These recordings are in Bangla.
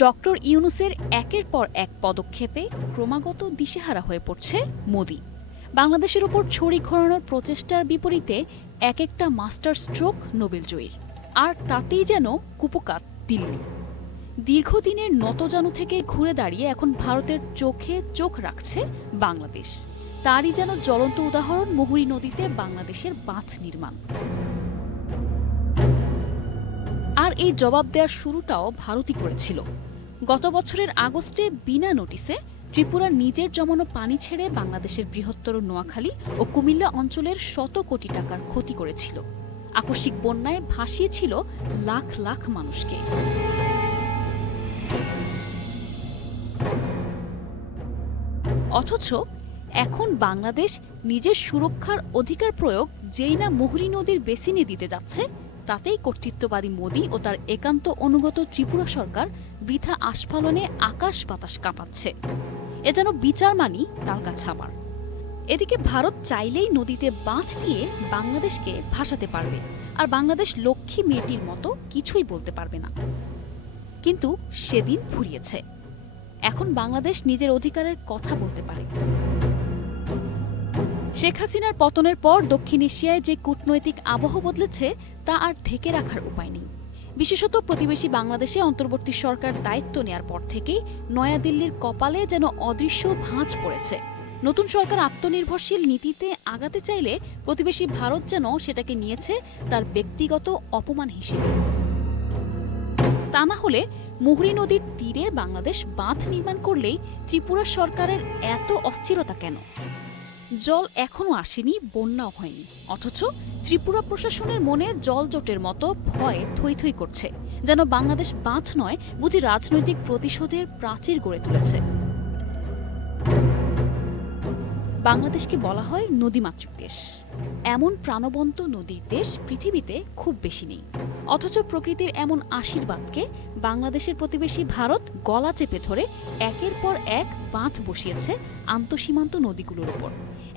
ডক্টর ইউনূসের একের পর এক পদক্ষেপে ক্রমাগত দিশেহারা হয়ে পড়ছে মোদি। বাংলাদেশের ওপর ছড়ি ঘোরানোর প্রচেষ্টার বিপরীতে এক একটা মাস্টার স্ট্রোক নোবেলজয়ীর, আর তাতেই যেন কুপোকাত দিল্লি। দীর্ঘদিনের নতজানু থেকে ঘুরে দাঁড়িয়ে এখন ভারতের চোখে চোখ রাখছে বাংলাদেশ। তারই যেন জ্বলন্ত উদাহরণ মুহুরী নদীতে বাংলাদেশের বাঁধ নির্মাণ। আর এই জবাব দেওয়ার শুরুটাও ভারতই করেছিল। গত বছরের আগস্টে বিনা নোটিসে ত্রিপুরা নিজের জমানো পানি ছেড়ে বাংলাদেশের বৃহত্তর নোয়াখালী ও কুমিল্লা অঞ্চলের শত কোটি টাকার ক্ষতি করেছিল। আকস্মিক বন্যায় ভাসিয়েছিল লাখ লাখ মানুষকে। অথচ এখন বাংলাদেশ নিজের সুরক্ষার অধিকার প্রয়োগ যেই না মুহুরী নদীর বেসিনে দিতে যাচ্ছে, তাতেই কর্তৃত্ববাদী মোদি ও তার একান্ত অনুগত ত্রিপুরা সরকার বৃথা আস্ফালনে আকাশ বাতাস কাঁপাচ্ছে। এ যেন বিচার মানি তালগাছামার। এদিকে ভারত চাইলেই নদীতে বাঁধ দিয়ে বাংলাদেশকে ভাসাতে পারবে, আর বাংলাদেশ লক্ষ্মী মেয়েটির মতো কিছুই বলতে পারবে না। কিন্তু সেদিন ফুরিয়েছে। এখন বাংলাদেশ নিজের অধিকারের কথা বলতে পারে। শেখ হাসিনার পতনের পর দক্ষিণ এশিয়ায় যে কূটনৈতিক আবহ বদলেছে তা আর ঢেকে রাখার উপায় নেই। বিশেষত প্রতিবেশী বাংলাদেশে অন্তর্বর্তী সরকার দায়িত্ব নেয়ার পর থেকেই নয়াদিল্লির কপালে যেন অদৃশ্য ভাঁজ পড়েছে। নতুন সরকার আত্মনির্ভরশীল নীতিতে আগাতে চাইলে প্রতিবেশী ভারত যেন সেটাকে নিয়েছে তার ব্যক্তিগত অপমান হিসেবে। তা না হলে মুহুরী নদীর তীরে বাংলাদেশ বাঁধ নির্মাণ করলেই ত্রিপুরা সরকারের এত অস্থিরতা কেন? জল এখনো আসেনি, বন্যাও হয়নি, অথচ ত্রিপুরা প্রশাসনের মনে জলজটের মতো ভয়ে থই থই করছে, যেন বাংলাদেশ বাঁধ নয় বুঝি রাজনৈতিক প্রতিশোধের প্রাচীর গড়ে তুলেছে। বাংলাদেশকে বলা হয় নদীমাতৃক দেশ। এমন প্রাণবন্ত নদীর দেশ পৃথিবীতে খুব বেশি নেই। অথচ প্রকৃতির এমন আশীর্বাদকে বাংলাদেশের প্রতিবেশী ভারত গলা চেপে ধরে একের পর এক বাঁধ বসিয়েছে আন্তঃসীমান্ত নদীগুলোর উপর।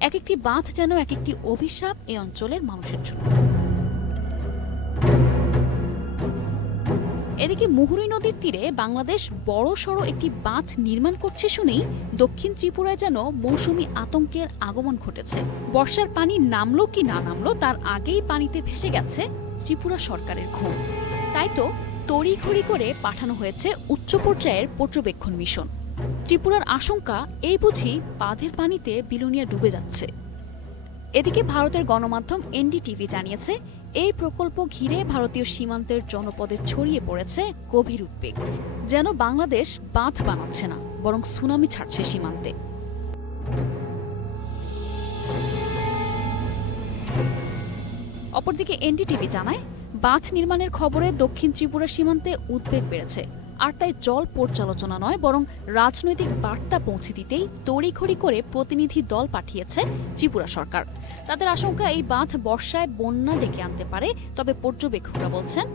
এক একটি বাঁধ যেন এক একটি অভিশাপ এ অঞ্চলের মানুষের জন্য। এদিকে মুহুরী নদীর তীরে বাংলাদেশ বড় সড় একটি বাঁধ নির্মাণ করছে শুনেই দক্ষিণ ত্রিপুরায় যেন মৌসুমি আতঙ্কের আগমন ঘটেছে। বর্ষার পানি নামলো কি না নামলো তার আগেই পানিতে ভেসে গেছে ত্রিপুরা সরকারের ঘুম। তাই তো তড়িঘড়ি করে পাঠানো হয়েছে উচ্চ পর্যায়ের পর্যবেক্ষণ মিশন। ত্রিপুরার আশঙ্কা এই বুঝি বাঁধের পানিতে বিলোনিয়া ডুবে যাচ্ছে। এদিকে ভারতের গণমাধ্যম এনডিটিভি জানিয়েছে, এই প্রকল্প ঘিরে ভারতীয় সীমান্তের জনপদে ছড়িয়ে পড়েছে গভীর উদ্বেগ। যেন বাংলাদেশ বাঁধ বানাচ্ছে না, বরং সুনামি ছাড়ছে সীমান্তে। অপরদিকে এনডিটিভি জানায়, বাঁধ নির্মাণের খবরে দক্ষিণ ত্রিপুরা সীমান্তে উদ্বেগ বেড়েছে। আর তাই জল পর্যালোচনা নয়, বরং রাজনৈতিক বার্তা পৌঁছে দিতেই তড়িঘড়ি করে প্রতিনিধি দল পাঠিয়েছে ত্রিপুরা সরকার। তাদের আশঙ্কা এই বাঁধ বর্ষায় বন্যা ডেকে আনতে পারে। তবে পর্যবেক্ষকরা বলছেন,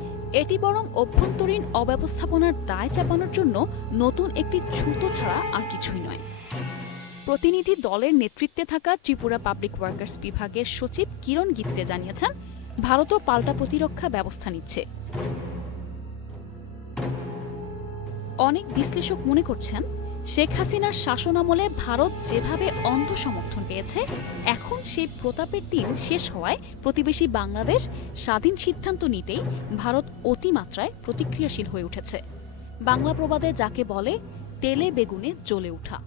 এটি বরং অভ্যন্তরীণ অব্যবস্থাপনার দায় চাপানোর জন্য নতুন একটি ছুতো ছাড়া আর কিছুই নয়। প্রতিনিধি দলের নেতৃত্বে থাকা ত্রিপুরা পাবলিক ওয়ার্কার্স বিভাগের সচিব কিরণ গিত্তে জানিয়েছেন, ভারতও পাল্টা প্রতিরক্ষা ব্যবস্থা নিচ্ছে। অনেক বিশ্লেষক মনে করছেন, শেখ হাসিনার শাসনামলে ভারত যেভাবে অন্ধ সমর্থন পেয়েছে, এখন সেই প্রতাপের দিন শেষ হওয়ায় প্রতিবেশী বাংলাদেশ স্বাধীন সিদ্ধান্ত নিতেই ভারত অতিমাত্রায় প্রতিক্রিয়াশীল হয়ে উঠেছে। বাংলা প্রবাদে যাকে বলে তেলে বেগুনে জ্বলে ওঠা।